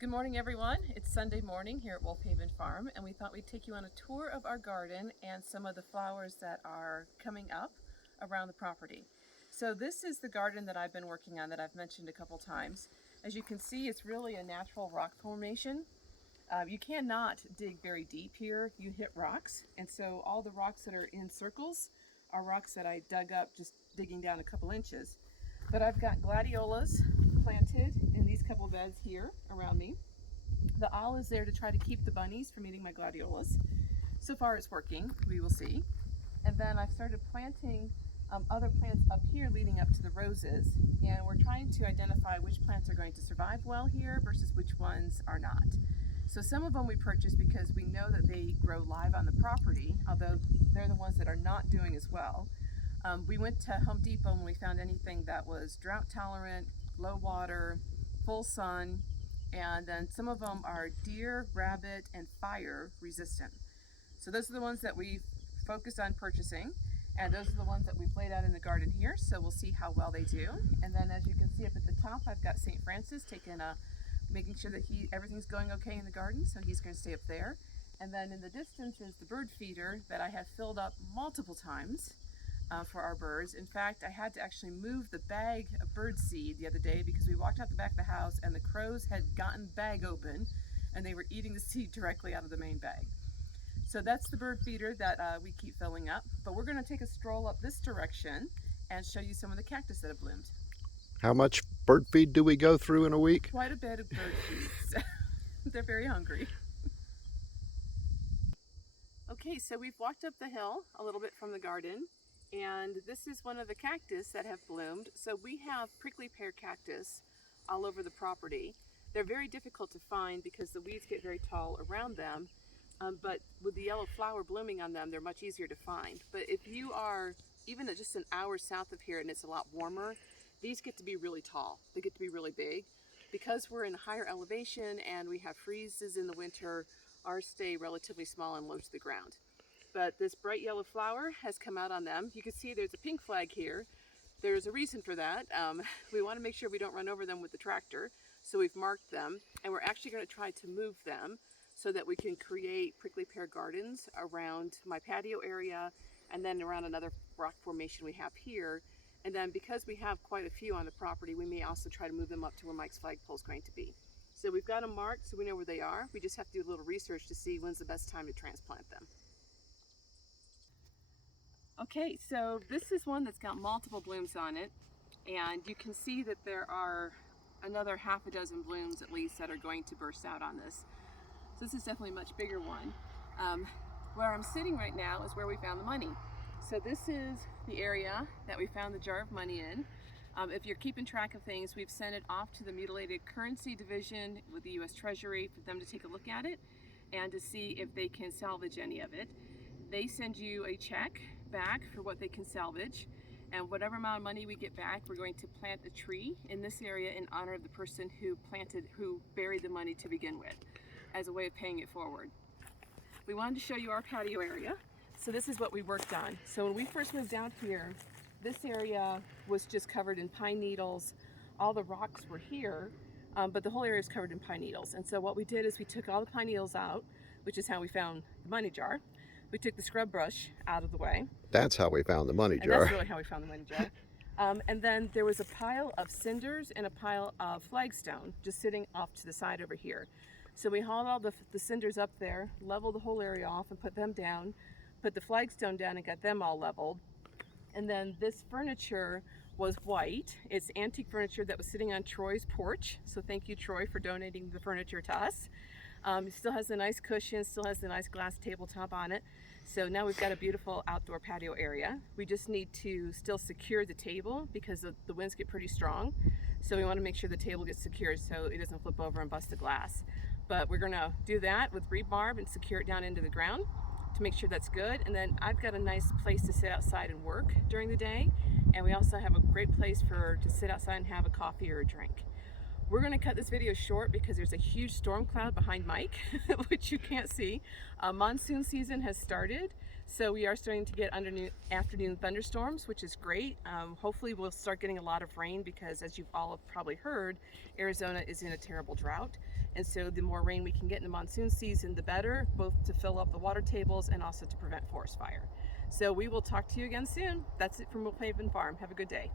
Good morning, everyone. It's Sunday morning here at Wolf Haven Farm, and we thought we'd take you on a tour of our garden and some of the flowers that are coming up around the property. So this is the garden that I've been working on that I've mentioned a couple times. As you can see, it's really a natural rock formation. You cannot dig very deep here. You hit rocks, and so all the rocks that are in circles are rocks that I dug up just digging down a couple inches. But I've got gladiolas planted in these couple beds here around me. The awl is there to try to keep the bunnies from eating my gladiolas. So far it's working, we will see. And then I've started planting other plants up here leading up to the roses, and we're trying to identify which plants are going to survive well here versus which ones are not. So some of them we purchased because we know that they grow live on the property, although they're the ones that are not doing as well. We went to Home Depot when we found anything that was drought tolerant, low water, full sun, and then some of them are deer, rabbit, and fire resistant. So those are the ones that we focused on purchasing, and those are the ones that we've laid out in the garden here, so we'll see how well they do. And then as you can see up at the top, I've got St. Francis making sure that everything's going okay in the garden, so he's going to stay up there. And then in the distance is the bird feeder that I have filled up multiple times for our birds. In fact, I had to actually move the bag of bird seed the other day because we walked out the back of the house and the crows had gotten the bag open and they were eating the seed directly out of the main bag. So that's the bird feeder that we keep filling up. But we're going to take a stroll up this direction and show you some of the cactus that have bloomed. How much bird feed do we go through in a week? Quite a bit of bird feeds. They're very hungry. Okay, so we've walked up the hill a little bit from the garden, and this is one of the cactus that have bloomed. So we have prickly pear cactus all over the property. They're very difficult to find because the weeds get very tall around them, but with the yellow flower blooming on them, they're much easier to find. But if you are even just an hour south of here and it's a lot warmer, these get to be really tall. They get to be really big. Because we're in higher elevation and we have freezes in the winter, ours stay relatively small and low to the ground. But this bright yellow flower has come out on them. You can see there's a pink flag here. There's a reason for that. We want to make sure we don't run over them with the tractor, so we've marked them, and we're actually going to try to move them so that we can create prickly pear gardens around my patio area and then around another rock formation we have here. And then because we have quite a few on the property, we may also try to move them up to where Mike's flagpole is going to be. So we've got them marked so we know where they are. We just have to do a little research to see when's the best time to transplant them. Okay, so this is one that's got multiple blooms on it, and you can see that there are another half a dozen blooms at least that are going to burst out on this. So this is definitely a much bigger one. Where I'm sitting right now is where we found the money. So this is the area that we found the jar of money in. If you're keeping track of things, we've sent it off to the Mutilated Currency Division with the U.S. Treasury for them to take a look at it and to see if they can salvage any of it. They send you a check back for what they can salvage, and whatever amount of money we get back, we're going to plant a tree in this area in honor of the person who buried the money to begin with, as a way of paying it forward. We wanted to show you our patio area. So this is what we worked on. So when we first moved out here, this area was just covered in pine needles. All the rocks were here, but the whole area is covered in pine needles. And so what we did is we took all the pine needles out, which is how we found the money jar. We took the scrub brush out of the way. That's how we found the money And jar. that's really how we found the money jar. And then there was a pile of cinders and a pile of flagstone just sitting off to the side over here. So we hauled all the cinders up there, leveled the whole area off and put them down, put the flagstone down and got them all leveled. And then this furniture was white. It's antique furniture that was sitting on Troy's porch. So thank you, Troy, for donating the furniture to us. It still has a nice cushion, still has the nice glass tabletop on it. So now we've got a beautiful outdoor patio area. We just need to still secure the table because the winds get pretty strong. So we want to make sure the table gets secured so it doesn't flip over and bust the glass. But we're going to do that with rebar and secure it down into the ground to make sure that's good. And then I've got a nice place to sit outside and work during the day. And we also have a great place to sit outside and have a coffee or a drink. We're going to cut this video short because there's a huge storm cloud behind Mike, which you can't see. Monsoon season has started, So we are starting to get afternoon thunderstorms, which is great. Hopefully we'll start getting a lot of rain because, as you've all have probably heard, Arizona is in a terrible drought. And so the more rain we can get in the monsoon season, the better, both to fill up the water tables and also to prevent forest fire. So we will talk to you again soon. That's it from Wolf Haven Farm. Have a good day.